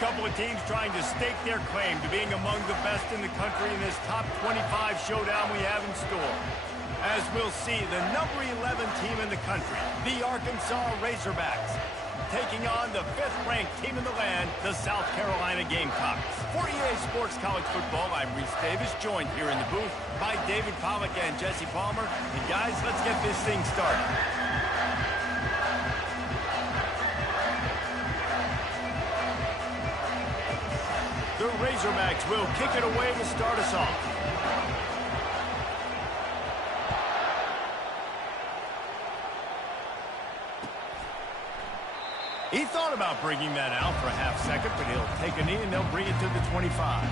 couple of teams trying to stake their claim to being among the best in the country in this top 25 showdown we have in store. As we'll see, the number 11 team in the country, the Arkansas Razorbacks, taking on the 5th-ranked team in the land, the South Carolina Gamecocks. For EA Sports College Football, I'm Reese Davis, joined here in the booth by David Pollack and Jesse Palmer. And guys, let's get this thing started. The Razorbacks will kick it away to start us off. He thought about bringing that out for a half second, but he'll take a knee and they'll bring it to the 25.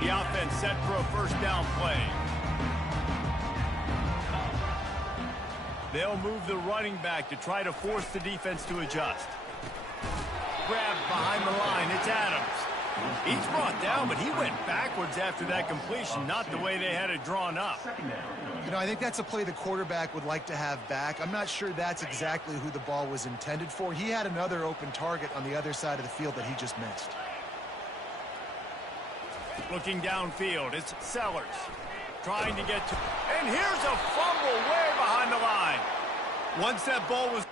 The offense set for a first down play. They'll move the running back to try to force the defense to adjust. Grabbed behind the line, it's Adams. He's brought down, but he went backwards after that completion, not the way they had it drawn up. You know, I think that's a play the quarterback would like to have back. I'm not sure that's exactly who the ball was intended for. He had another open target on the other side of the field that he just missed. Looking downfield, it's Sellers. Trying to get to... And here's a fumble way behind the line. Once that ball was...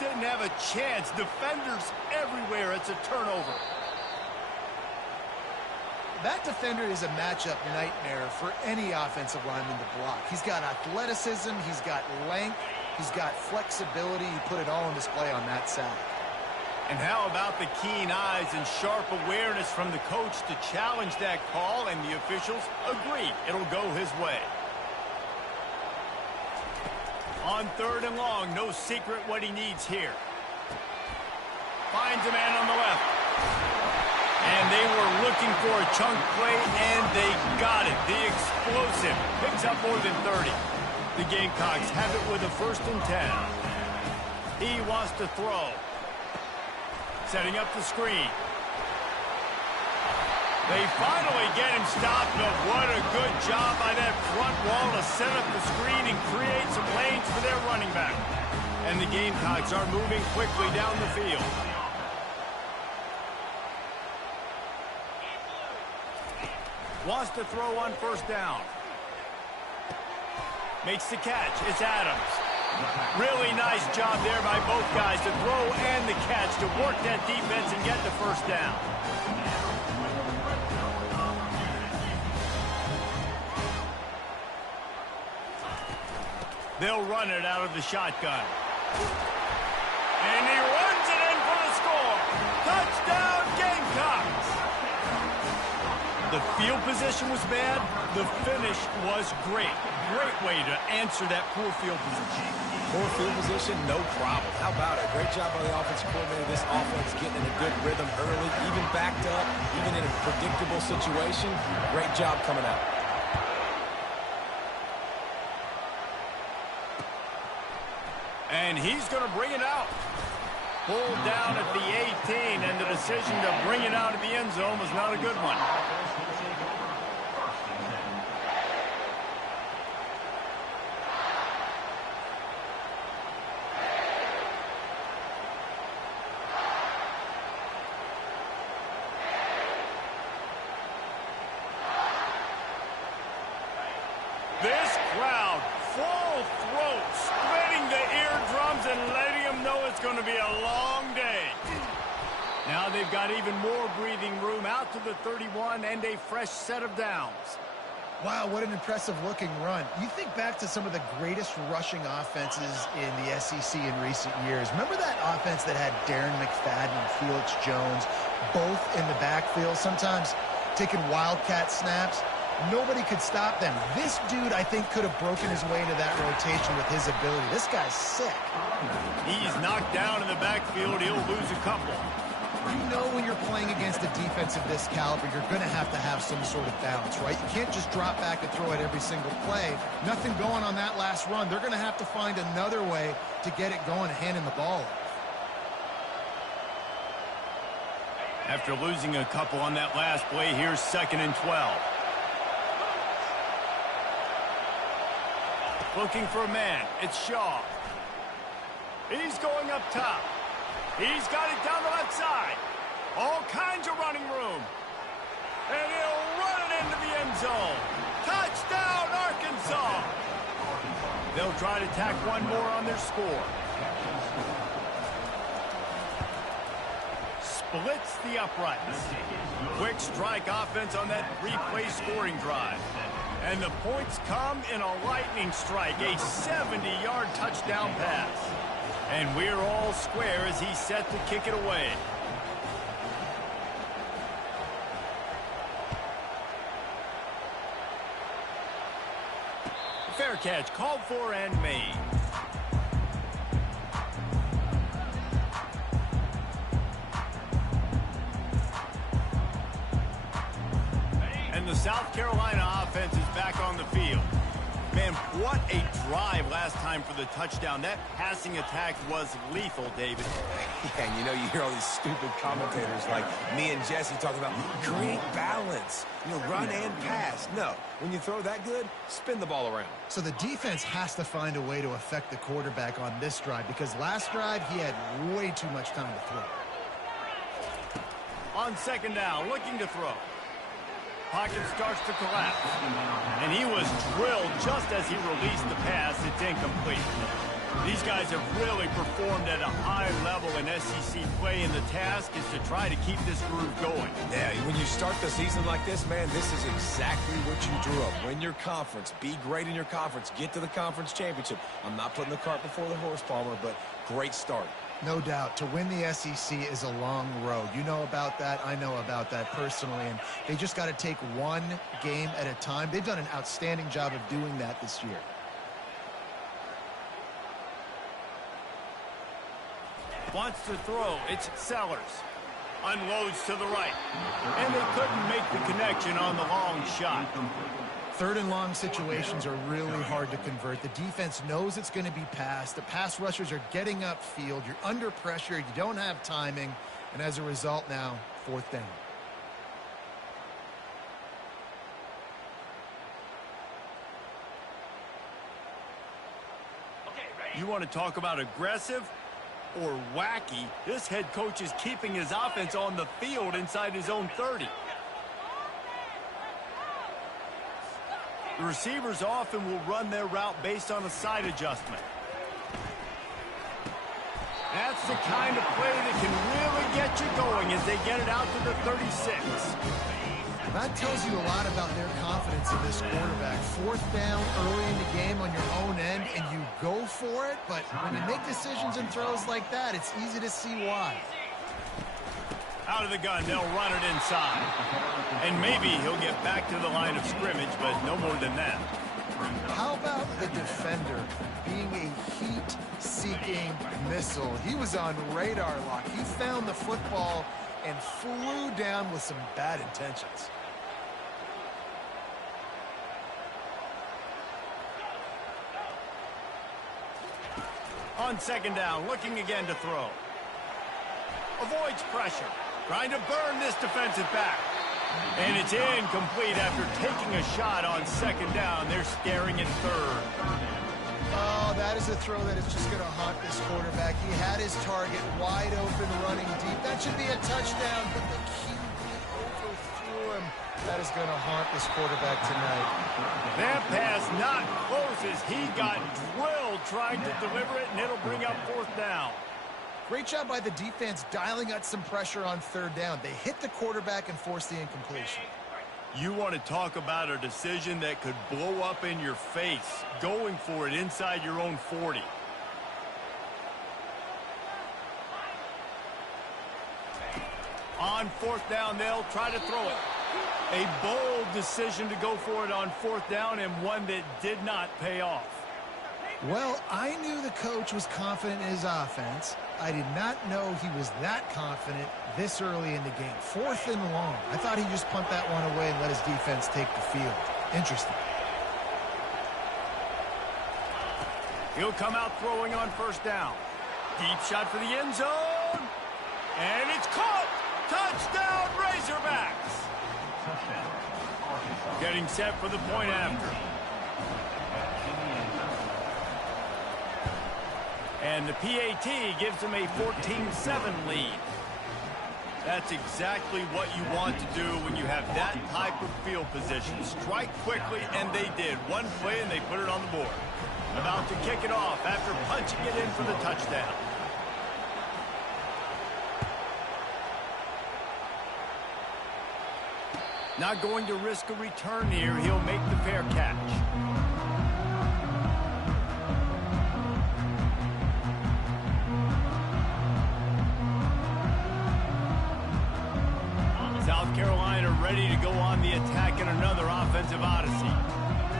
Didn't have a chance. Defenders everywhere. It's a turnover. That defender is a matchup nightmare for any offensive lineman to block. He's got athleticism. He's got length. He's got flexibility. He put it all on display on that sack. And how about the keen eyes and sharp awareness from the coach to challenge that call, and the officials agree it'll go his way. On 3rd and long, no secret what he needs here. Finds a man on the left. And they were looking for a chunk play, and they got it. The explosive picks up more than 30. The Gamecocks have it with a 1st and 10. He wants to throw. Setting up the screen. They finally get him stopped, but what a good job by that front wall to set up the screen and create some lanes for their running back. And the Gamecocks are moving quickly down the field. Wants to throw on 1st down. Makes the catch. It's Adams. Really nice job there by both guys to throw and the catch to work that defense and get the 1st down. They'll run it out of the shotgun. And he runs it in for the score. Touchdown, Gamecocks. The field position was bad. The finish was great. Great way to answer that poor field position. Poor field position, no problem. How about it? Great job by the offensive coordinator. This offense getting in a good rhythm early, even backed up, even in a predictable situation. Great job coming out. And he's going to bring it out. Pulled down at the 18, and the decision to bring it out of the end zone was not a good one. This crowd, full throat, splitting the eardrums and letting them know it's going to be a long day. Now they've got even more breathing room out to the 31 and a fresh set of downs. Wow, what an impressive-looking run. You think back to some of the greatest rushing offenses in the SEC in recent years. Remember that offense that had Darren McFadden and Felix Jones both in the backfield, sometimes taking wildcat snaps? Nobody could stop them. This dude, I think, could have broken his way into that rotation with his ability. This guy's sick. He's knocked down in the backfield. He'll lose a couple. You know when you're playing against a defense of this caliber, you're going to have some sort of balance, right? You can't just drop back and throw it every single play. Nothing going on that last run. They're going to have to find another way to get it going, handing the ball off. After losing a couple on that last play, here's 2nd and 12. Looking for a man. It's Shaw. He's going up top. He's got it down the left side. All kinds of running room. And he'll run it into the end zone. Touchdown, Arkansas! They'll try to tack one more on their score. Splits the uprights. Quick strike offense on that 3-play scoring drive. And the points come in a lightning strike, a 70-yard touchdown pass. And we're all square as he's set to kick it away. Fair catch, called for and made. And the South Carolina offense is back on the field. Man, what a drive last time for the touchdown. That passing attack was lethal, David. Yeah, and you know, you hear all these stupid commentators like me and Jesse talking about create balance, run and pass. No, when you throw that good, spin the ball around. So the defense has to find a way to affect the quarterback on this drive because last drive he had way too much time to throw. On 2nd down, looking to throw. Pocket starts to collapse. And he was drilled just as he released the pass. It's incomplete. These guys have really performed at a high level in SEC play, and the task is to try to keep this groove going. Yeah, when you start the season like this, man, this is exactly what you drew up. Win your conference. Be great in your conference. Get to the conference championship. I'm not putting the cart before the horse, Palmer, but great start. No doubt. To win the SEC is a long road. You know about that. I know about that personally. And they just got to take one game at a time. They've done an outstanding job of doing that this year. Wants to throw. It's Sellers. Unloads to the right. And they couldn't make the connection on the long shot. 3rd and long situations are really hard to convert. The defense knows it's going to be passed. The pass rushers are getting upfield. You're under pressure. You don't have timing. And as a result now, 4th down. You want to talk about aggressive or wacky? This head coach is keeping his offense on the field inside his own 30. The receivers often will run their route based on a side adjustment. That's the kind of play that can really get you going as they get it out to the 36. That tells you a lot about their confidence in this quarterback. 4th down early in the game on your own end, and you go for it. But when you make decisions and throws like that, it's easy to see why. Out of the gun, they'll run it inside. And maybe he'll get back to the line of scrimmage, but no more than that. How about the defender being a heat-seeking missile? He was on radar lock. He found the football and flew down with some bad intentions. On 2nd down, looking again to throw. Avoids pressure. Trying to burn this defensive back. And it's incomplete after taking a shot on 2nd down. They're staring at 3rd. Oh, that is a throw that is just going to haunt this quarterback. He had his target wide open, running deep. That should be a touchdown, but the QB overthrew him. That is going to haunt this quarterback tonight. That pass not close as he got drilled trying to deliver it, and it'll bring up 4th down. Great job by the defense dialing out some pressure on 3rd down. They hit the quarterback and forced the incompletion. You want to talk about a decision that could blow up in your face, going for it inside your own 40. On 4th down, they'll try to throw it. A bold decision to go for it on 4th down, and one that did not pay off. Well, I knew the coach was confident in his offense. I did not know he was that confident this early in the game. 4th and long. I thought he'd just punt that one away and let his defense take the field. Interesting. He'll come out throwing on 1st down. Deep shot for the end zone. And it's caught. Touchdown! Getting set for the point after. And the PAT gives them a 14-7 lead. That's exactly what you want to do when you have that type of field position. Strike quickly, and they did. One play, and they put it on the board. About to kick it off after punching it in for the touchdown. Not going to risk a return here. He'll make the fair catch. South Carolina ready to go on the attack in another offensive odyssey.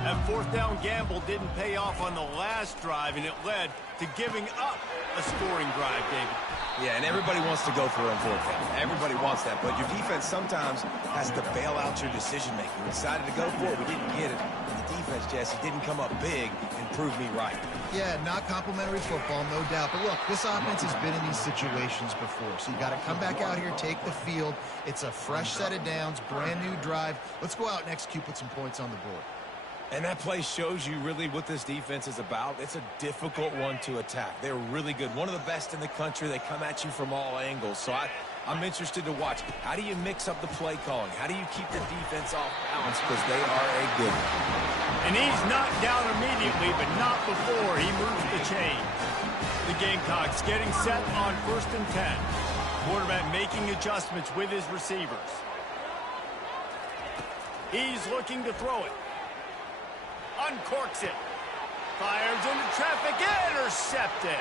That fourth down gamble didn't pay off on the last drive, and it led to giving up a scoring drive, David. Yeah, and everybody wants to go for it on fourth down. Everybody wants that, but your defense sometimes has to bail out your decision-making. We decided to go for it. We didn't get it. And the defense, Jesse, didn't come up big and prove me right. Yeah, not complimentary football, no doubt. But look, this offense has been in these situations before. So you got to come back out here, take the field. It's a fresh set of downs, brand new drive. Let's go out and execute, put some points on the board. And that play shows you really what this defense is about. It's a difficult one to attack. They're really good. One of the best in the country. They come at you from all angles. So I'm interested to watch. How do you mix up the play calling? How do you keep the defense off balance? Because they are a good one. And he's knocked down immediately, but not before he moves the chain. The Gamecocks getting set on 1st and 10. Quarterback making adjustments with his receivers. He's looking to throw it. Uncorks it. Fires into traffic. Intercepted.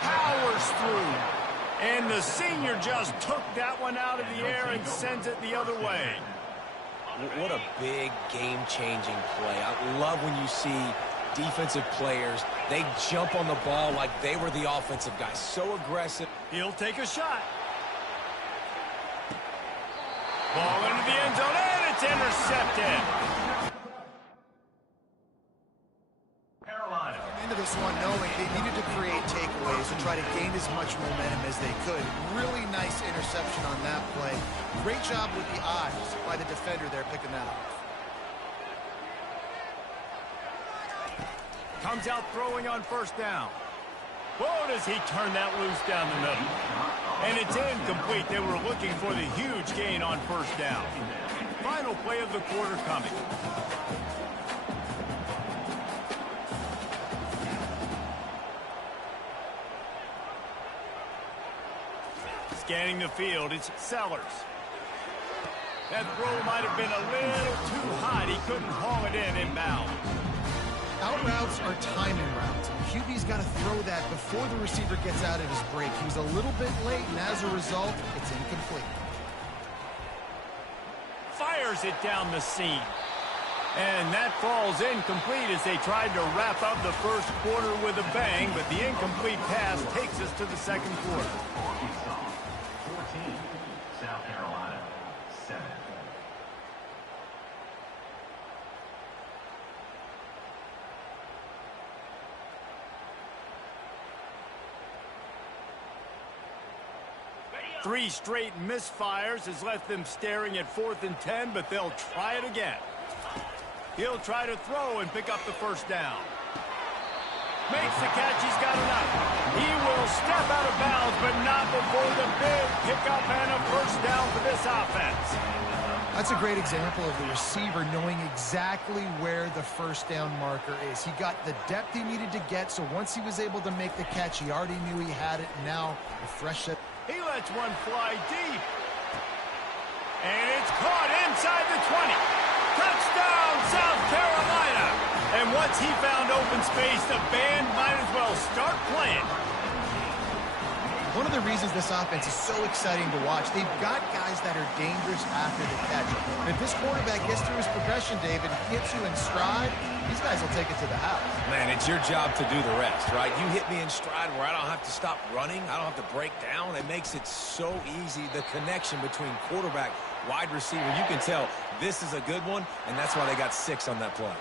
Powers through. And the senior just took that one out of the air and sends it the other way. What a big game-changing play. I love when you see defensive players, they jump on the ball like they were the offensive guy. So aggressive. He'll take a shot. Ball into the end zone, and it's intercepted. Into this one knowing they needed to create takeaways and try to gain as much momentum as they could. Really nice interception on that play. Great job with the eyes by the defender there picking that up. Comes out throwing on 1st down. Whoa, does he turn that loose down the middle. And it's incomplete. They were looking for the huge gain on 1st down. Final play of the quarter coming. Scanning the field, it's Sellers. That throw might have been a little too hot. He couldn't haul it in inbound. Out routes are timing routes. QB's got to throw that before the receiver gets out of his break. He was a little bit late, and as a result, it's incomplete. Fires it down the seam. And that falls incomplete as they tried to wrap up the first quarter with a bang, but the incomplete pass takes us to the second quarter. South Carolina, 7. Three straight misfires has left them staring at 4th and 10, but they'll try it again. He'll try to throw and pick up the 1st down. Makes the catch, he's got enough. He will step out of bounds, but not before the big pickup and a 1st down for this offense. That's a great example of the receiver knowing exactly where the 1st down marker is. He got the depth he needed to get, so once he was able to make the catch, he already knew he had it. Now, a fresh set. He lets one fly deep. And it's caught inside the 20. Touchdown, South Carolina. And once he found open space, the band might as well start playing. One of the reasons this offense is so exciting to watch, they've got guys that are dangerous after the catch. If this quarterback gets through his progression, David, hits you in stride, these guys will take it to the house. Man, it's your job to do the rest, right? You hit me in stride where I don't have to stop running. I don't have to break down. It makes it so easy, the connection between quarterback, wide receiver. You can tell this is a good one, and that's why they got 6 on that play.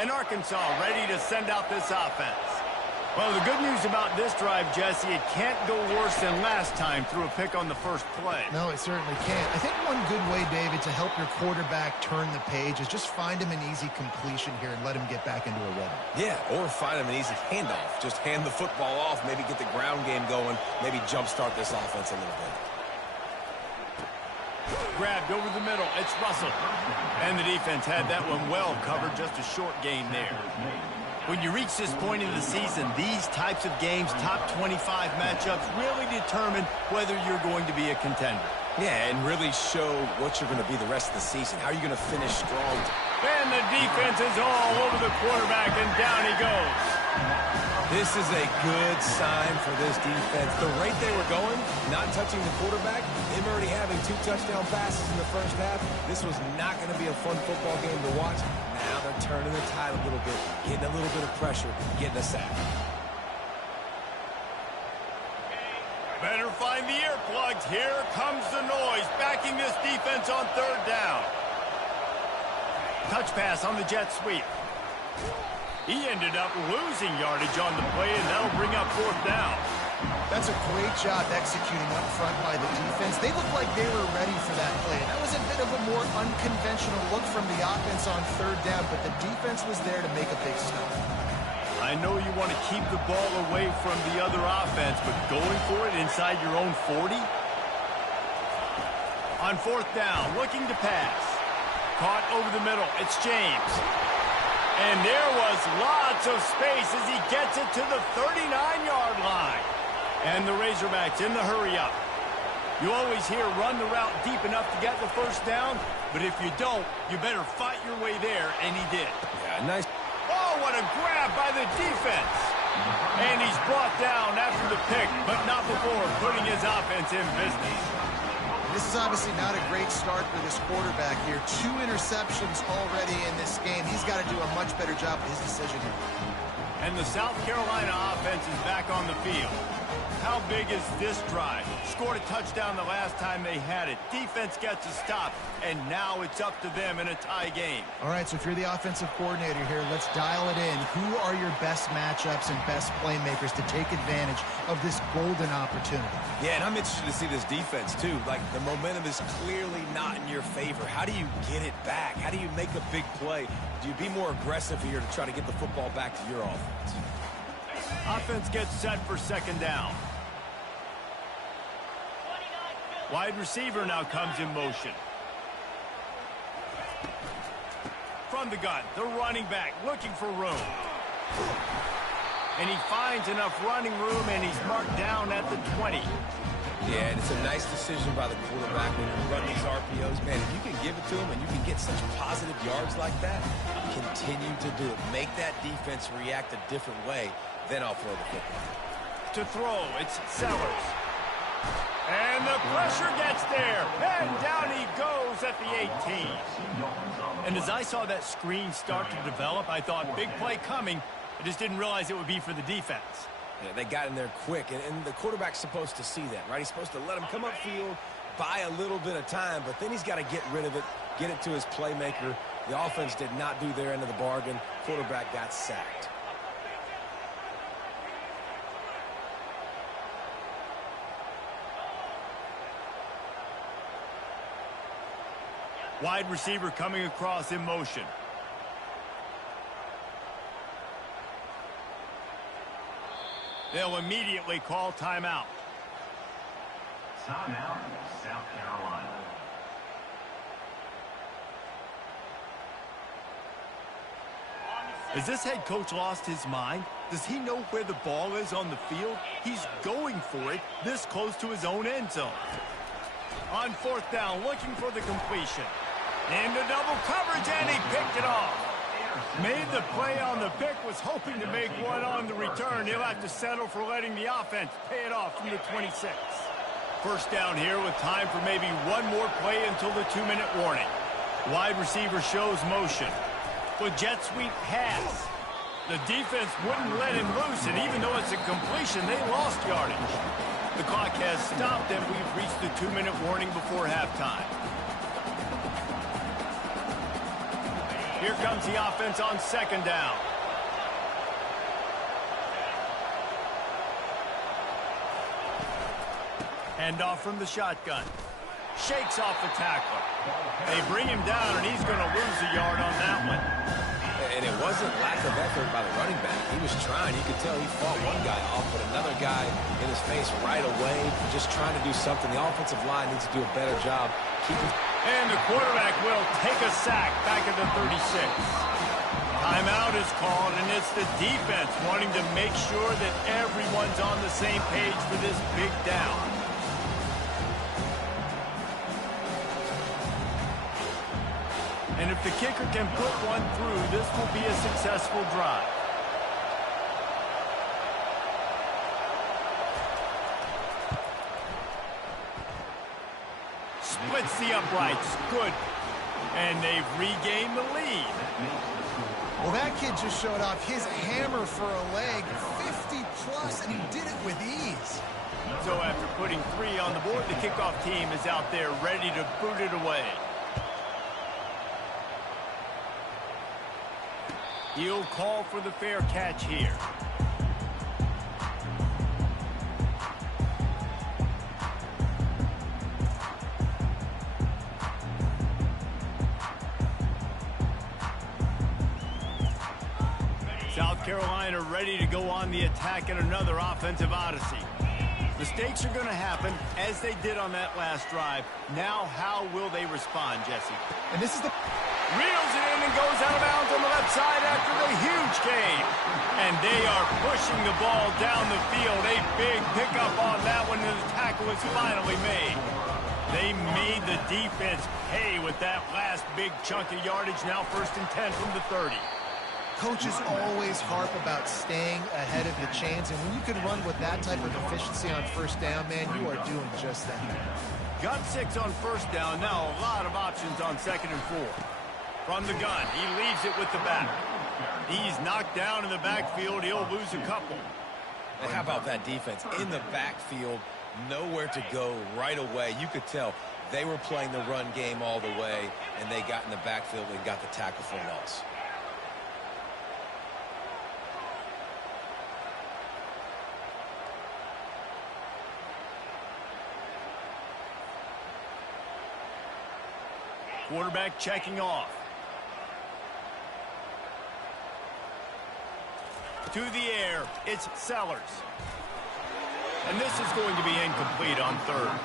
And Arkansas ready to send out this offense. Well, the good news about this drive, Jesse, it can't go worse than last time through a pick on the first play. No, it certainly can't. I think one good way, David, to help your quarterback turn the page is just find him an easy completion here and let him get back into a rhythm. Yeah, or find him an easy handoff. Just hand the football off, maybe get the ground game going, maybe jumpstart this offense a little bit. Grabbed over the middle. It's Russell. And the defense had that one well covered. Just a short gain there. When you reach this point in the season, these types of games, top 25 matchups, really determine whether you're going to be a contender. Yeah, and really show what you're going to be the rest of the season. How are you going to finish strong? And the defense is all over the quarterback, and down he goes. This is a good sign for this defense. The rate they were going, not touching the quarterback, them already having 2 touchdown passes in the first half, this was not going to be a fun football game to watch. Now they're turning the tide a little bit, getting a little bit of pressure, getting a sack. Better find the earplugs. Here comes the noise, backing this defense on third down. Touch pass on the jet sweep. He ended up losing yardage on the play, and that'll bring up fourth down. That's a great job executing up front by the defense. They looked like they were ready for that play. That was a bit of a more unconventional look from the offense on third down, but the defense was there to make a big stop. I know you want to keep the ball away from the other offense, but going for it inside your own 40? On fourth down, looking to pass. Caught over the middle. It's James. And there was lots of space as he gets it to the 39-yard line. And the Razorbacks in the hurry-up. You always hear run the route deep enough to get the first down, but if you don't, you better fight your way there, and he did. Yeah, nice. Oh, what a grab by the defense. And he's brought down after the pick, but not before putting his offense in business. This is obviously not a great start for this quarterback here. 2 interceptions already in this game. He's got to do a much better job with his decision here. And the South Carolina offense is back on the field. How big is this drive? Scored a touchdown the last time they had it. Defense gets a stop, and now it's up to them in a tie game. All right, so if you're the offensive coordinator here, let's dial it in. Who are your best matchups and best playmakers to take advantage of this golden opportunity? Yeah, and I'm interested to see this defense, too. Like, the momentum is clearly not in your favor. How do you get it back? How do you make a big play? Do you be more aggressive here to try to get the football back to your offense? Offense gets set for second down. Wide receiver now comes in motion. From the gun, the running back looking for room. And he finds enough running room, and he's marked down at the 20. Yeah, and it's a nice decision by the quarterback when you run these RPOs. Man, if you can give it to him and you can get such positive yards like that, continue to do it. Make that defense react a different way, then I'll throw the football. To throw, it's Sellers. And the pressure gets there. And down he goes at the 18. And as I saw that screen start to develop, I thought big play coming. I just didn't realize it would be for the defense. Yeah, they got in there quick, and the quarterback's supposed to see that, right? He's supposed to let him come upfield, buy a little bit of time, but then he's got to get rid of it, get it to his playmaker. The offense did not do their end of the bargain. Quarterback got sacked. Wide receiver coming across in motion. They'll immediately call timeout. Timeout, South Carolina. Has this head coach lost his mind? Does he know where the ball is on the field? He's going for it this close to his own end zone. On fourth down, looking for the completion. Into double coverage, and he picked it off. Made the play on the pick, was hoping to make one on the return. He'll have to settle for letting the offense pay it off from the 26. First down here with time for maybe one more play until the 2-minute warning. Wide receiver shows motion. With jet sweep pass. The defense wouldn't let him loose, and even though it's a completion, they lost yardage. The clock has stopped, and we've reached the 2-minute warning before halftime. Here comes the offense on second down. Handoff from the shotgun. Shakes off the tackler. They bring him down, and he's going to lose a yard on that one. And it wasn't lack of effort by the running back. He was trying. You could tell he fought one guy off, but another guy in his face right away, just trying to do something. The offensive line needs to do a better job keeping. And the quarterback will take a sack back at the 36. Timeout is called, and it's the defense wanting to make sure that everyone's on the same page for this big down. And if the kicker can put one through, this will be a successful drive. Splits the uprights. Good. And they've regained the lead. Well, that kid just showed off his hammer for a leg, 50-plus, and he did it with ease. So after putting 3 on the board, the kickoff team is out there ready to boot it away. He'll call for the fair catch here. South Carolina ready to go on the attack in another offensive odyssey. Mistakes are going to happen, as they did on that last drive. Now, how will they respond, Jesse? And this is the... Reels it in and goes out of bounds on the left side after the huge gain. And they are pushing the ball down the field. A big pickup on that one, and the tackle is finally made. They made the defense pay with that last big chunk of yardage. Now 1st and 10 from the 30. Coaches always harp about staying ahead of the chains, and when you can run with that type of efficiency on 1st down, man, you are doing just that. Got 6 on 1st down. Now a lot of options on 2nd and 4. From the gun, he leaves it with the back. He's knocked down in the backfield. He'll lose a couple. And how about that defense? In the backfield, nowhere to go right away. You could tell they were playing the run game all the way, and they got in the backfield and got the tackle for loss. Quarterback checking off. To the air, it's Sellers. And this is going to be incomplete on 3rd.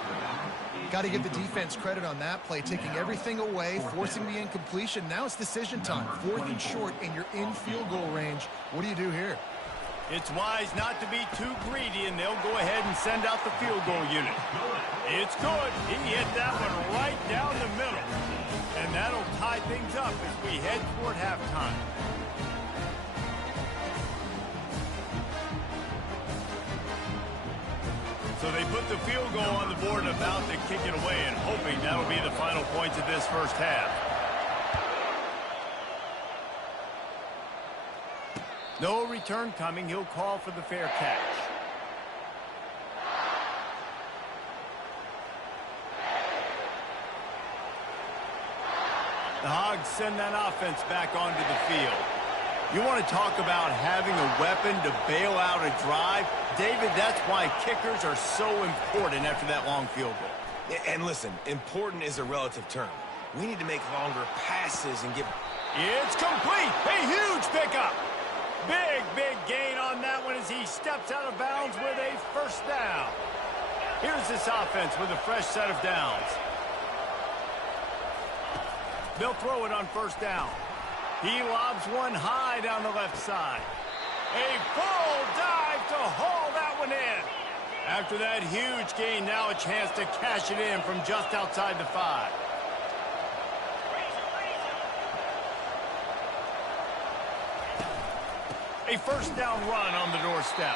Got to give the defense credit on that play, taking everything away, forcing the incompletion. Now it's decision time. 4th and short, and you're in field goal range. What do you do here? It's wise not to be too greedy, and they'll go ahead and send out the field goal unit. It's good. He hit that one right down the middle. And that'll tie things up as we head toward halftime. So they put the field goal on the board and about to kick it away, and hoping that'll be the final points of this 1st half. No return coming. He'll call for the fair catch. The Hogs send that offense back onto the field. You want to talk about having a weapon to bail out a drive? David, that's why kickers are so important after that long field goal. And listen, important is a relative term. We need to make longer passes and get... It's complete. A huge pickup. Big gain on that one as he steps out of bounds with a 1st down. Here's this offense with a fresh set of downs. They'll throw it on 1st down. He lobs one high down the left side. A full dive to haul that one in. After that huge gain, now a chance to cash it in from just outside the 5. A 1st down run on the doorstep.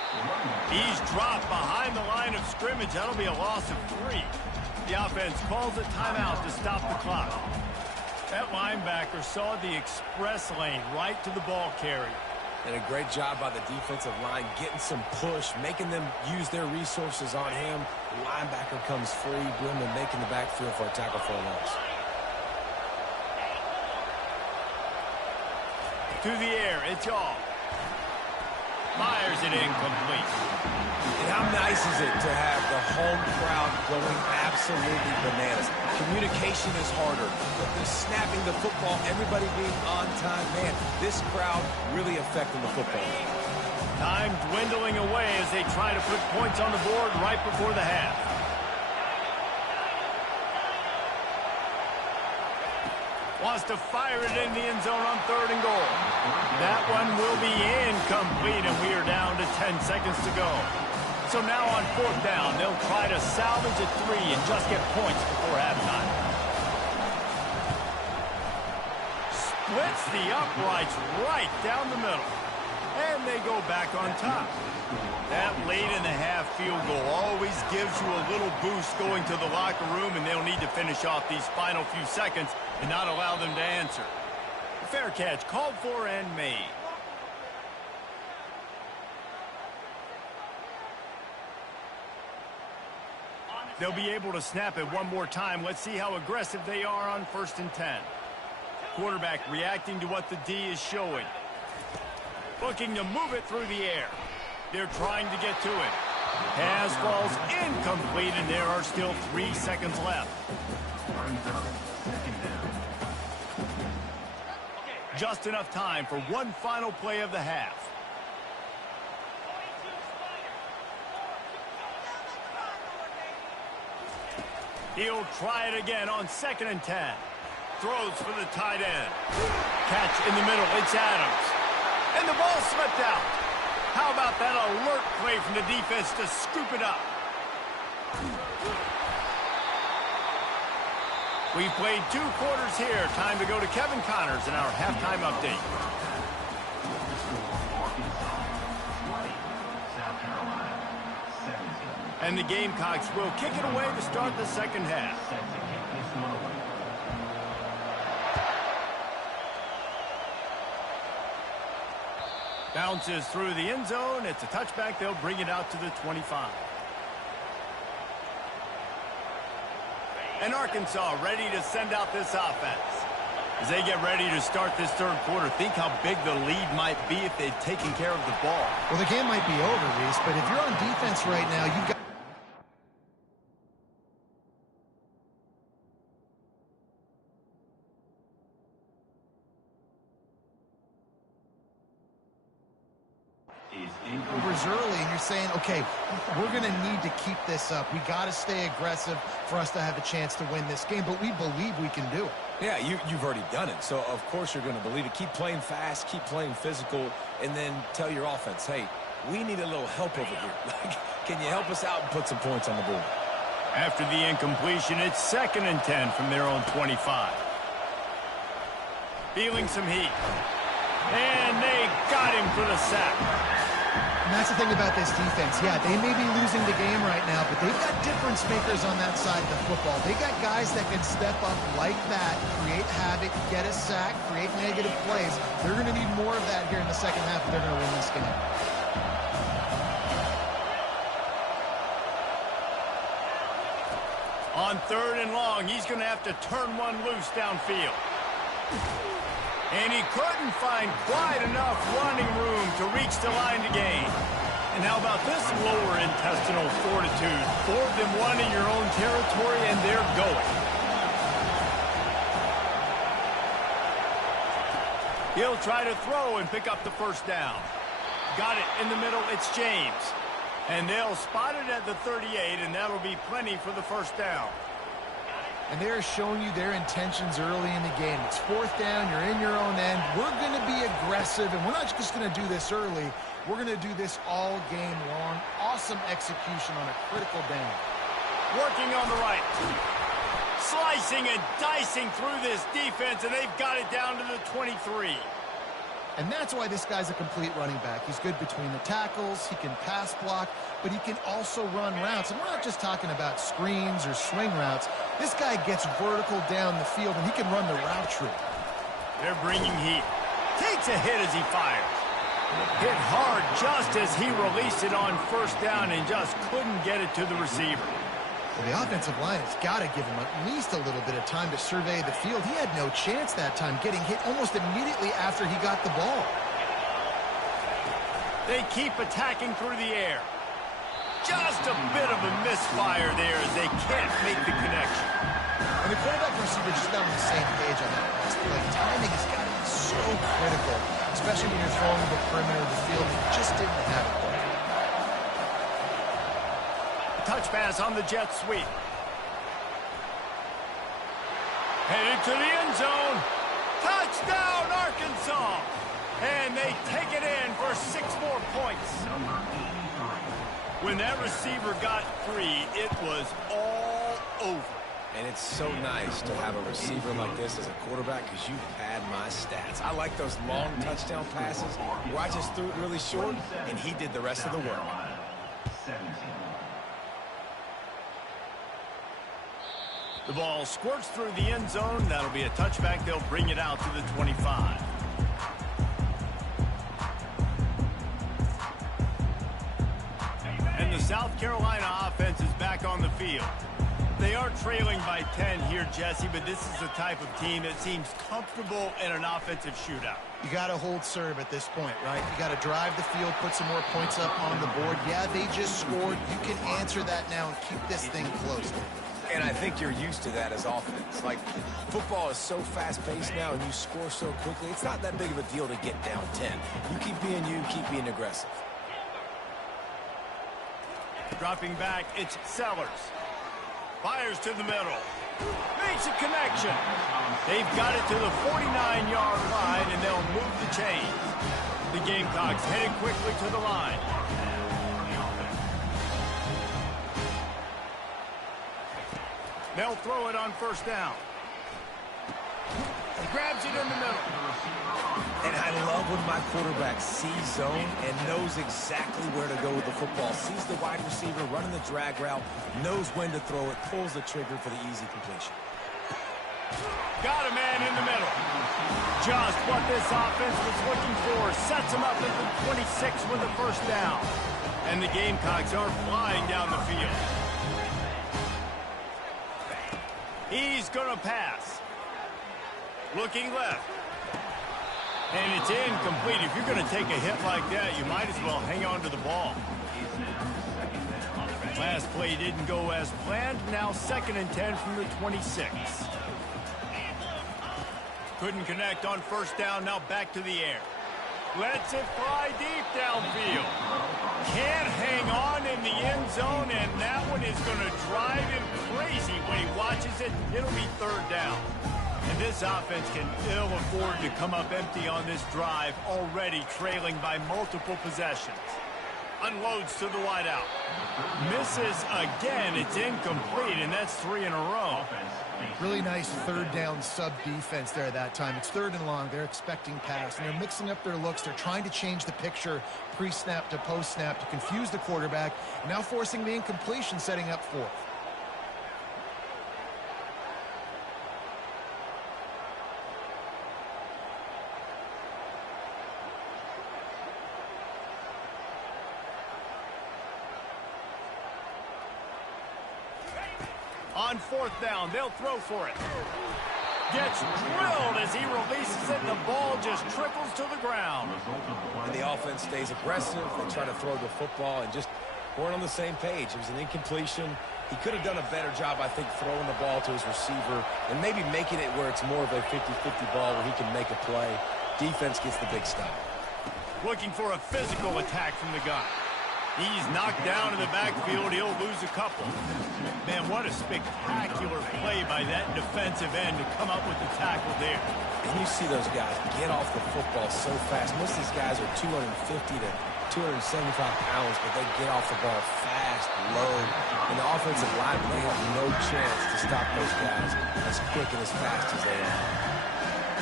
He's dropped behind the line of scrimmage. That'll be a loss of 3. The offense calls a timeout to stop the clock. That linebacker saw the express lane right to the ball carrier. And a great job by the defensive line getting some push, making them use their resources on him. The linebacker comes free, boom, and making the backfield for a tackle for a loss. To the air, it's off. Fires it incomplete. And how nice is it to have the home crowd going absolutely bananas? Communication is harder, but the snapping the football, everybody being on time, man, this crowd really affecting the football game. Time dwindling away as they try to put points on the board right before the half. Wants to fire it in the end zone on 3rd and goal. That one will be incomplete, and we are down to 10 seconds to go. So now on 4th down, they'll try to salvage a 3 and just get points before halftime. Splits the uprights right down the middle. And they go back on top. That late in the half field goal always gives you a little boost going to the locker room, and they'll need to finish off these final few seconds and not allow them to answer. Fair catch called for and made. They'll be able to snap it one more time. Let's see how aggressive they are on 1st and 10. Quarterback reacting to what the D is showing. Looking to move it through the air. They're trying to get to it. Pass falls incomplete, and there are still 3 seconds left. Just enough time for one final play of the half. He'll try it again on 2nd and 10. Throws for the tight end. Catch in the middle. It's Adams. And the ball slipped out. How about that alert play from the defense to scoop it up? We've played 2 quarters here. Time to go to Kevin Connors in our halftime update. And the Gamecocks will kick it away to start the 2nd half. Bounces through the end zone. It's a touchback. They'll bring it out to the 25. And Arkansas ready to send out this offense. As they get ready to start this 3rd quarter, think how big the lead might be if they'd taken care of the ball. Well, the game might be over, Reese, but if you're on defense right now, you've got... early, and you're saying, okay, we're going to need to keep this up. We got to stay aggressive for us to have a chance to win this game, but we believe we can do it. Yeah, you've already done it, so of course you're going to believe it. Keep playing fast, keep playing physical, and then tell your offense, hey, we need a little help over here. Can you help us out and put some points on the board? After the incompletion, it's 2nd and 10 from their own 25. Feeling some heat. And they got him for the sack. And that's the thing about this defense. Yeah, they may be losing the game right now, but they've got difference makers on that side of the football. They got guys that can step up like that, create havoc, get a sack, create negative plays. They're going to need more of that here in the 2nd half if they're going to win this game. On 3rd and long, he's going to have to turn one loose downfield. And he couldn't find quite enough running room to reach the line to gain. And how about this lower intestinal fortitude? 4th and 1 in your own territory, and they're going. He'll try to throw and pick up the 1st down. Got it in the middle. It's James. And they'll spot it at the 38, and that'll be plenty for the 1st down. And they're showing you their intentions early in the game. It's 4th down. You're in your own end. We're going to be aggressive, and we're not just going to do this early. We're going to do this all game long. Awesome execution on a critical down. Working on the right. Slicing and dicing through this defense, and they've got it down to the 23. And that's why this guy's a complete running back. He's good between the tackles, he can pass block, but he can also run routes. And we're not just talking about screens or swing routes. This guy gets vertical down the field, and he can run the route tree. They're bringing heat. Takes a hit as he fires. Hit hard just as he released it on 1st down and just couldn't get it to the receiver. Well, the offensive line has got to give him at least a little bit of time to survey the field. He had no chance that time, getting hit almost immediately after he got the ball. They keep attacking through the air. Just a bit of a misfire there as they can't make the connection. And the quarterback and receiver just not on the same page on that pass play. Timing has got to be so critical, especially when you're throwing to the perimeter of the field. They just didn't have it there. Touch pass on the jet sweep. Headed to the end zone. Touchdown, Arkansas! And they take it in for 6 more points. When that receiver got free, it was all over. And it's so nice to have a receiver like this as a quarterback because you pad my stats. I like those long touchdown passes where I just threw it really short and he did the rest of the work. The ball squirts through the end zone. That'll be a touchback. They'll bring it out to the 25. And the South Carolina offense is back on the field. They are trailing by 10 here, Jesse, but this is the type of team that seems comfortable in an offensive shootout. You got to hold serve at this point, right? You got to drive the field, put some more points up on the board. Yeah, they just scored. You can answer that now and keep this thing close. And I think you're used to that as offense. Like, football is so fast-paced now and you score so quickly, it's not that big of a deal to get down 10. You keep being aggressive. Dropping back, it's Sellers. Fires to the middle. Makes a connection. They've got it to the 49-yard line, and they'll move the chains. The Gamecocks headed quickly to the line. They'll throw it on first down. He grabs it in the middle. And I love when my quarterback sees zone and knows exactly where to go with the football. Sees the wide receiver running the drag route, knows when to throw it, pulls the trigger for the easy completion. Got a man in the middle. Just what this offense was looking for. Sets him up at the 26 with the first down. And the Gamecocks are flying down the field. He's going to pass. Looking left. And it's incomplete. If you're going to take a hit like that, you might as well hang on to the ball. Last play didn't go as planned. Now 2nd and 10 from the 26. Couldn't connect on first down. Now back to the air. Lets it fly deep downfield. Can't hang on in the end zone, and that one is going to drive him crazy when he watches it. It'll be 3rd down. And this offense can ill afford to come up empty on this drive, already trailing by multiple possessions. Unloads to the wideout. Misses again. It's incomplete, and that's 3 in a row. Really nice 3rd down sub defense there that time. It's 3rd and long. They're expecting pass, and they're mixing up their looks. They're trying to change the picture pre-snap to post-snap to confuse the quarterback, and now forcing the incompletion, setting up 4th. On 4th down, they'll throw for it. Gets drilled as he releases it, and the ball just trickles to the ground. And the offense stays aggressive. They try to throw the football and just weren't on the same page. It was an incompletion. He could have done a better job, I think, throwing the ball to his receiver and maybe making it where it's more of a 50-50 ball where he can make a play. Defense gets the big stop. Looking for a physical attack from the guy. He's knocked down in the backfield. He'll lose a couple. Man, what a spectacular play by that defensive end to come up with the tackle there. And you see those guys get off the football so fast. Most of these guys are 250 to 275 pounds, but they get off the ball fast, low. And the offensive line, they have no chance to stop those guys as quick and as fast as they are.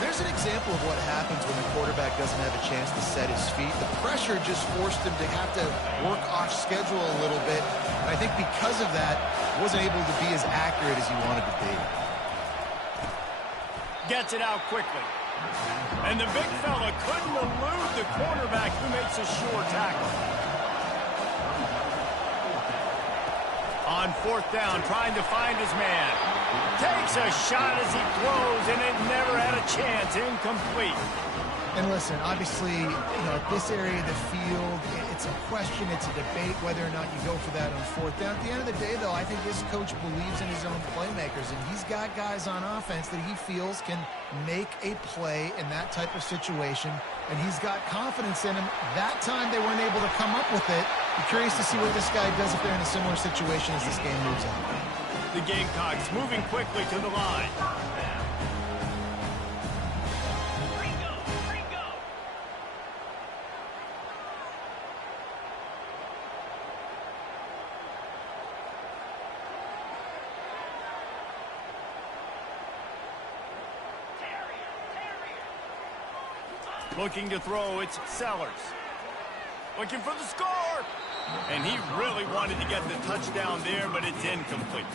There's an example of what happens when the quarterback doesn't have a chance to set his feet. The pressure just forced him to have to work off schedule a little bit. And I think because of that, wasn't able to be as accurate as he wanted to be. Gets it out quickly. And the big fella couldn't elude the cornerback who makes a sure tackle. On 4th down, trying to find his man. Takes a shot as he throws, and it never had a chance. Incomplete. And listen, obviously, at this area of the field, it's a question, it's a debate whether or not you go for that on fourth down. At the end of the day, though, I think this coach believes in his own playmakers, and he's got guys on offense that he feels can make a play in that type of situation, and he's got confidence in him. That time they weren't able to come up with it. I'm curious to see what this guy does if they're in a similar situation as this game moves on. The Gamecocks moving quickly to the line. Looking to throw, it's Sellers. Looking for the score! And he really wanted to get the touchdown there, but it's incomplete.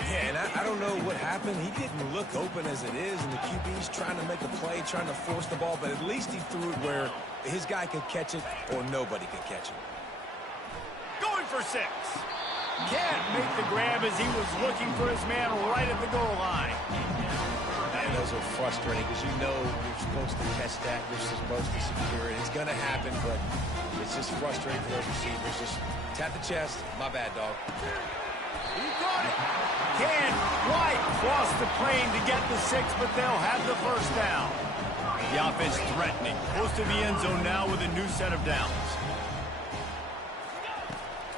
Yeah, and I don't know what happened. He didn't look open as it is, and the QB's trying to make a play, trying to force the ball, but at least he threw it where his guy could catch it or nobody could catch it. Going for 6. Can't make the grab as he was looking for his man right at the goal line. And those are frustrating because you know you're supposed to catch that, you're supposed to secure it. It's going to happen, but it's just frustrating for those receivers. Just tap the chest. My bad, dog. He got it. Can White cross the plane to get the 6, but they'll have the first down. The offense threatening. Close to the end zone now with a new set of downs.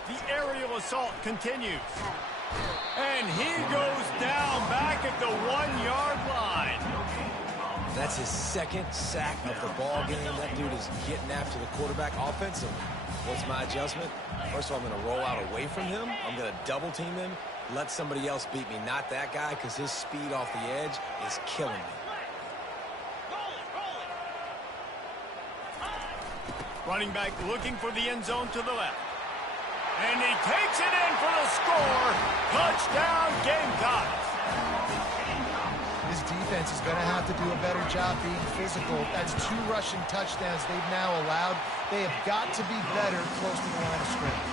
The aerial assault continues. And he goes down back at the 1-yard line. That's his second sack of the ball game. That dude is getting after the quarterback offensive. What's my adjustment? First of all, I'm going to roll out away from him. I'm going to double team him. Let somebody else beat me, not that guy, because his speed off the edge is killing me. Running back looking for the end zone to the left. And he takes it in for the score. Touchdown, Gamecocks. This defense is going to have to do a better job being physical. That's 2 rushing touchdowns they've now allowed. They have got to be better close to the line of scrimmage.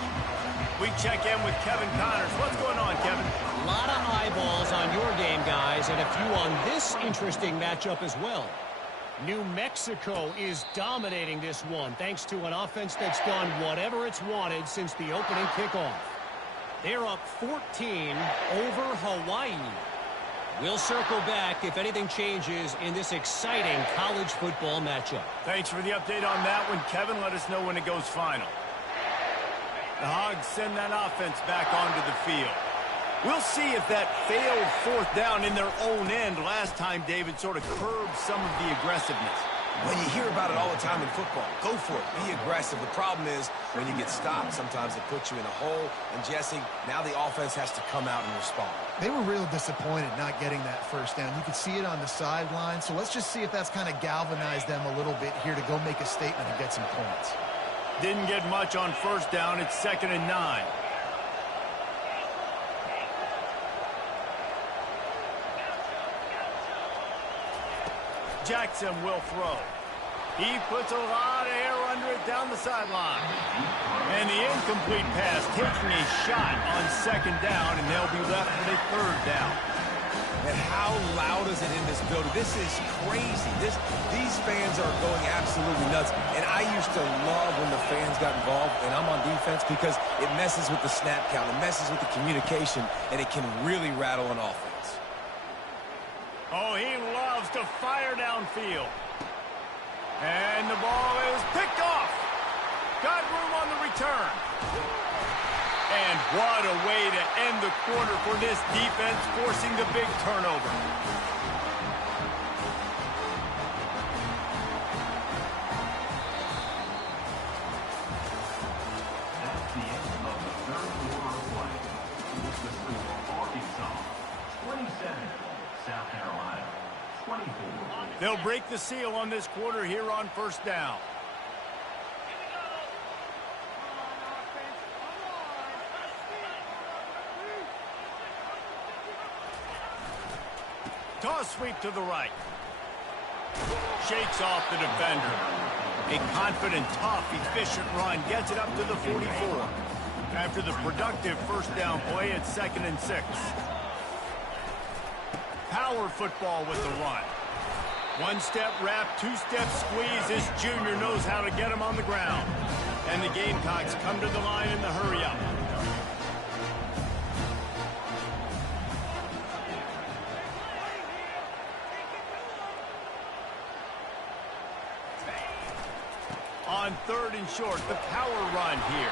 We check in with Kevin Connors. What's going on, Kevin? A lot of eyeballs on your game, guys, and a few on this interesting matchup as well. New Mexico is dominating this one thanks to an offense that's done whatever it's wanted since the opening kickoff. They're up 14 over Hawaii. We'll circle back if anything changes in this exciting college football matchup. Thanks for the update on that one, Kevin. Let us know when it goes final. The Hogs send that offense back onto the field. We'll see if that failed fourth down in their own end last time, David, sort of curbed some of the aggressiveness. Well, you hear about it all the time in football. Go for it. Be aggressive. The problem is when you get stopped, sometimes it puts you in a hole. And, Jesse, now the offense has to come out and respond. They were real disappointed not getting that first down. You could see it on the sideline. So let's just see if that's kind of galvanized them a little bit here to go make a statement and get some points. Didn't get much on first down. It's 2nd and 9. Jackson will throw. He puts a lot of air under it down the sideline. And the incomplete pass taking a shot on 2nd down, and they'll be left with a 3rd down. And how loud is it in this building? This is crazy. These fans are going absolutely nuts. And I used to love when the fans got involved, and I'm on defense, because it messes with the snap count. It messes with the communication, and it can really rattle an offense. Oh, he loves to fire downfield. And the ball is picked off. Got room on the return. And what a way to end the quarter for this defense, forcing the big turnover. That's the end of the 3rd quarter of play. With the score, Arkansas 27, South Carolina 24. They'll break the seal on this quarter here on 1st down. Toss sweep to the right. Shakes off the defender. A confident, tough, efficient run gets it up to the 44. After the productive first down play, it's 2nd and 6. Power football with the run. One-step wrap, two-step squeeze. This junior knows how to get him on the ground. And the Gamecocks come to the line in the hurry-up. On 3rd and short, the power run here.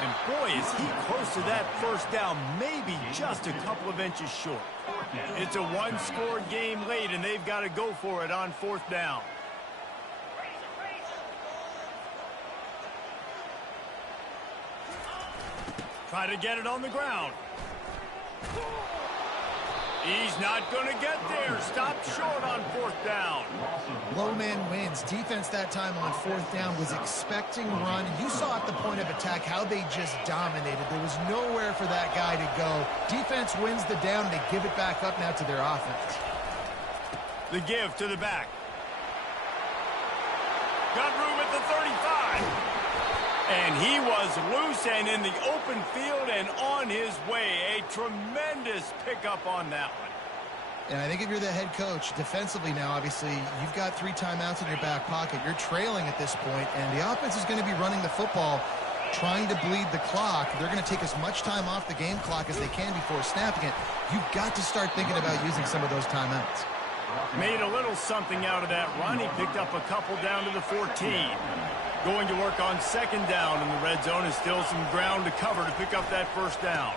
And boy, is he close to that first down, maybe just a couple of inches short. It's a one-score game late, and they've got to go for it on 4th down. Try to get it on the ground. He's not going to get there. Stopped short on 4th down. Low man wins. Defense that time on 4th down was expecting run. You saw at the point of attack how they just dominated. There was nowhere for that guy to go. Defense wins the down. They give it back up now to their offense. The give to the back. Got room at the 35. And he was loose and in the open field and on his way. A tremendous pickup on that one. And I think if you're the head coach, defensively now, obviously, you've got 3 timeouts in your back pocket. You're trailing at this point, and the offense is going to be running the football, trying to bleed the clock. They're going to take as much time off the game clock as they can before snapping it. You've got to start thinking about using some of those timeouts. Made a little something out of that run. He picked up a couple down to the 14. Going to work on 2nd down, and the red zone is still some ground to cover to pick up that 1st down.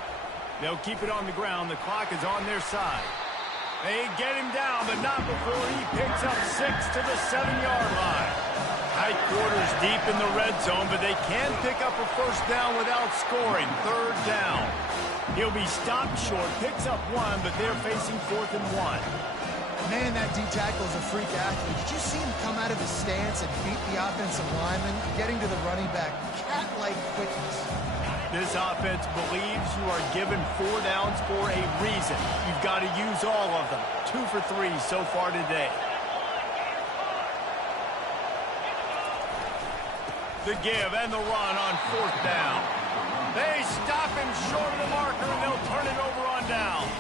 They'll keep it on the ground. The clock is on their side. They get him down, but not before he picks up 6 to the 7-yard line. Tight quarters deep in the red zone, but they can pick up a 1st down without scoring. 3rd down. He'll be stopped short, picks up 1, but they're facing 4th and 1. Man, that D-tackle is a freak athlete. Did you see him come out of his stance and beat the offensive lineman, getting to the running back? Cat-like quickness. This offense believes you are given 4 downs for a reason. You've got to use all of them. 2 for 3 so far today. The give and the run on 4th down. They stop him short of the marker, and they'll turn it over on downs.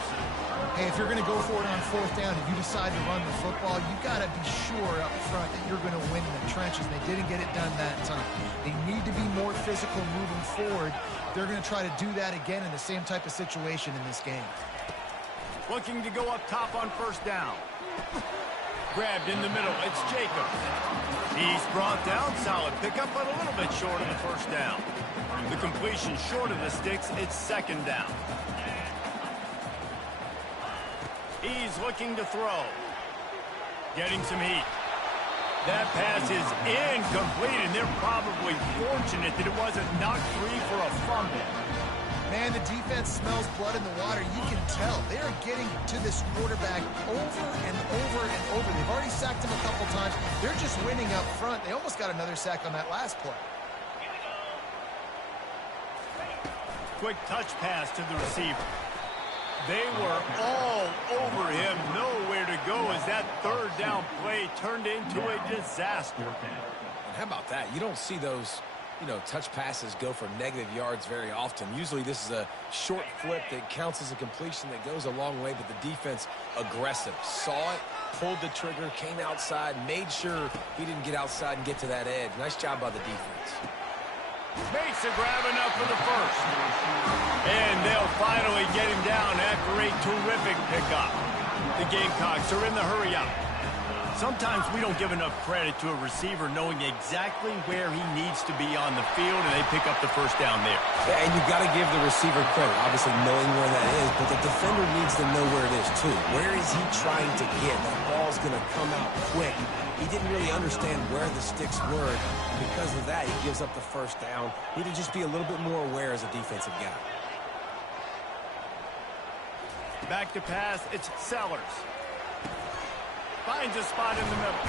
Hey, if you're going to go for it on 4th down and you decide to run the football, you've got to be sure up front that you're going to win in the trenches. They didn't get it done that time. They need to be more physical moving forward. They're going to try to do that again in the same type of situation in this game. Looking to go up top on 1st down. Grabbed in the middle. It's Jacobs. He's brought down. Solid pickup, but a little bit short of the 1st down. The completion short of the sticks. It's 2nd down. He's looking to throw. Getting some heat. That pass is incomplete, and they're probably fortunate that it wasn't knocked free for a fumble. Man, the defense smells blood in the water. You can tell. They're getting to this quarterback over and over and over. They've already sacked him a couple times. They're just winning up front. They almost got another sack on that last play. Quick touch pass to the receiver. They were all over him, nowhere to go as that 3rd down play turned into a disaster. And how about that? You don't see those, touch passes go for negative yards very often. Usually this is a short flip that counts as a completion that goes a long way, but the defense aggressive. Saw it, pulled the trigger, came outside, made sure he didn't get outside and get to that edge. Nice job by the defense. Makes a grab enough for the 1st. And they'll finally get him down after a terrific pickup. The Gamecocks are in the hurry-up. Sometimes we don't give enough credit to a receiver knowing exactly where he needs to be on the field, and they pick up the 1st down there. Yeah, and you've got to give the receiver credit, obviously knowing where that is, but the defender needs to know where it is too. Where is he trying to get? That ball's going to come out quick. He didn't really understand where the sticks were, and because of that, he gives up the 1st down. Need to just be a little bit more aware as a defensive guy. Back to pass, it's Sellers. Finds a spot in the middle.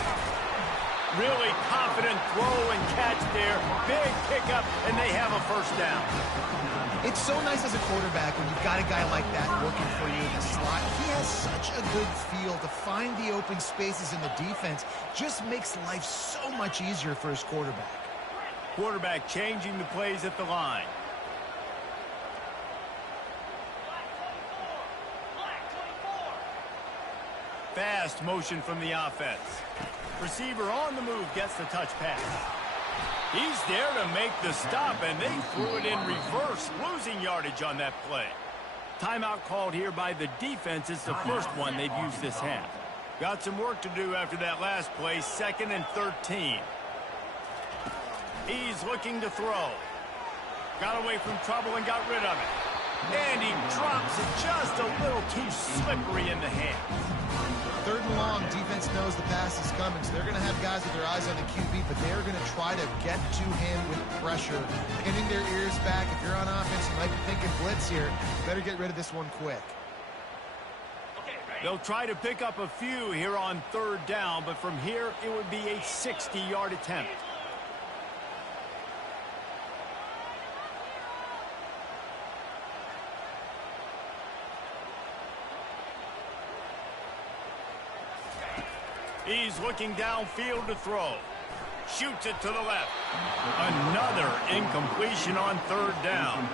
Really confident throw and catch there. Big pickup, and they have a 1st down. It's so nice as a quarterback when you've got a guy like that working for you in the slot. He has such a good feel to find the open spaces in the defense. Just makes life so much easier for his quarterback. Quarterback changing the plays at the line. fast motion from the offense. Receiver on the move gets the touch pass. He's there to make the stop, and they threw it in reverse, losing yardage on that play. Timeout called here by the defense. It's the first one they've used this half. Got some work to do after that last play, 2nd and 13. He's looking to throw. Got away from trouble and got rid of it. And he drops it just a little too slippery in the hands. 3rd and long, defense knows the pass is coming, so they're going to have guys with their eyes on the QB, but they're going to try to get to him with pressure, pinning their ears back. If you're on offense, you might be thinking blitz here. Better get rid of this one quick. They'll try to pick up a few here on 3rd down, but from here, it would be a 60-yard attempt. He's looking downfield to throw. Shoots it to the left. Another incompletion on 3rd down.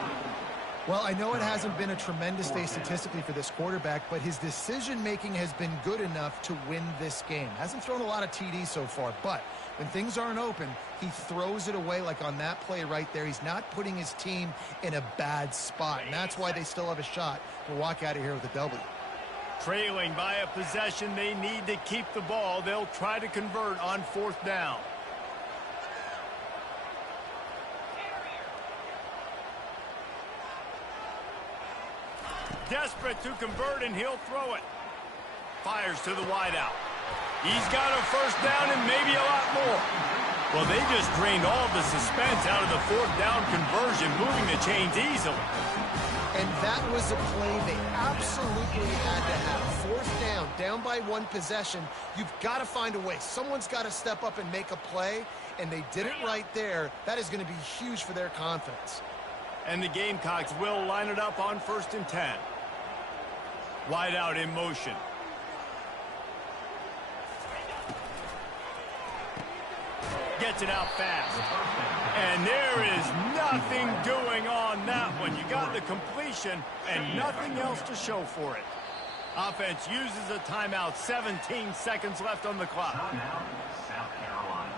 Well, I know it hasn't been a tremendous day statistically for this quarterback, but his decision-making has been good enough to win this game. Hasn't thrown a lot of TDs so far, but when things aren't open, he throws it away like on that play right there. He's not putting his team in a bad spot, and that's why they still have a shot to walk out of here with a W. Trailing by a possession, they need to keep the ball. They'll try to convert on 4th down. Desperate to convert, and he'll throw it. Fires to the wideout. He's got a 1st down and maybe a lot more. Well, they just drained all the suspense out of the 4th down conversion, moving the chains easily. And that was a play they absolutely had to have. 4th down by 1 possession. You've got to find a way. Someone's got to step up and make a play, and they did it right there. That is going to be huge for their confidence. And the Gamecocks will line it up on 1st and 10. Wide out in motion. Gets it out fast. And there is nothing doing on that one. You got the completion and nothing else to show for it. Offense uses a timeout. 17 seconds left on the clock. Timeout, South Carolina.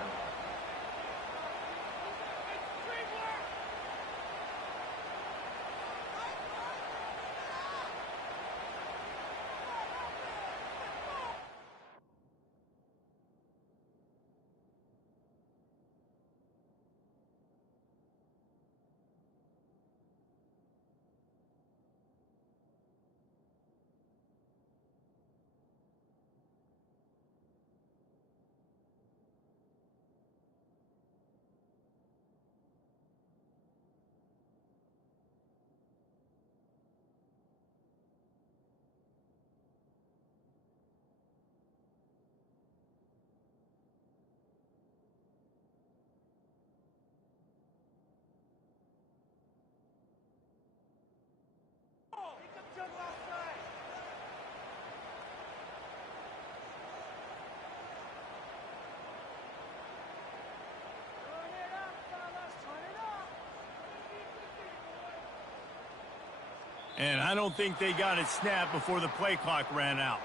And I don't think they got it snapped before the play clock ran out.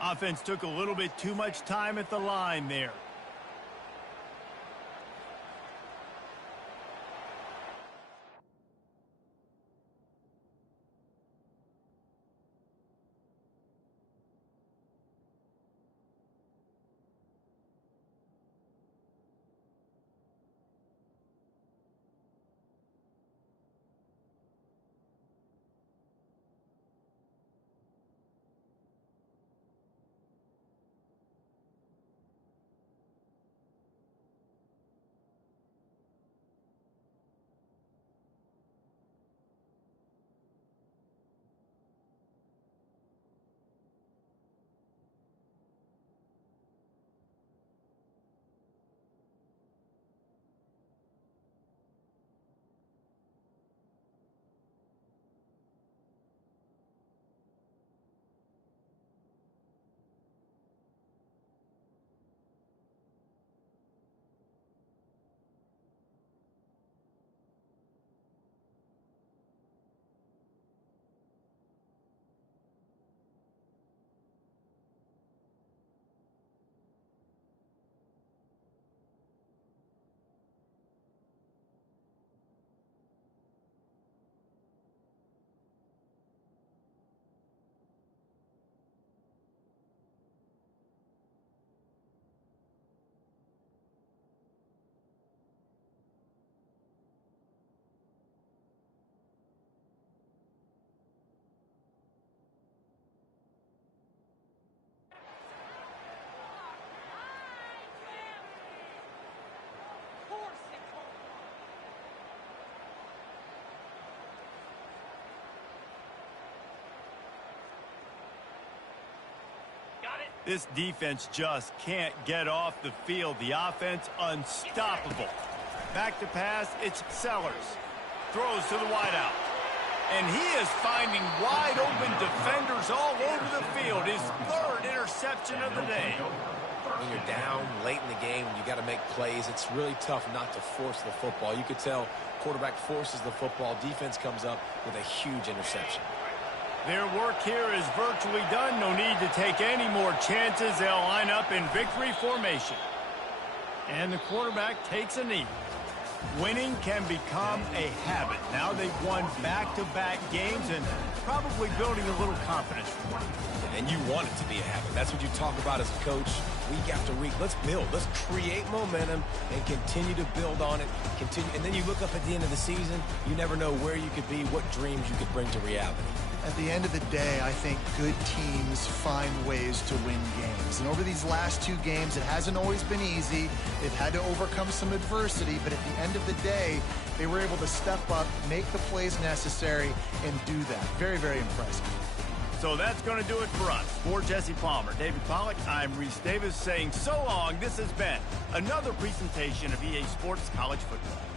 Offense took a little bit too much time at the line there. This defense just can't get off the field. The offense unstoppable. Back to pass, it's Sellers. Throws to the wideout. And he is finding wide open defenders all over the field. His third interception of the day. When you're down late in the game, you got to make plays. It's really tough not to force the football. You could tell quarterback forces the football. Defense comes up with a huge interception. Their work here is virtually done. No need to take any more chances. They'll line up in victory formation. And the quarterback takes a knee. Winning can become a habit. Now they've won back-to-back games and probably building a little confidence. And you want it to be a habit. That's what you talk about as a coach week after week. Let's build. Let's create momentum and continue to build on it. And then you look up at the end of the season, you never know where you could be, what dreams you could bring to reality. At the end of the day, I think good teams find ways to win games. And over these last two games, it hasn't always been easy. They've had to overcome some adversity, but at the end of the day, they were able to step up, make the plays necessary, and do that. Very, very impressive. So that's going to do it for us. For Jesse Palmer, David Pollack, I'm Reese Davis saying so long. This has been another presentation of EA Sports College Football.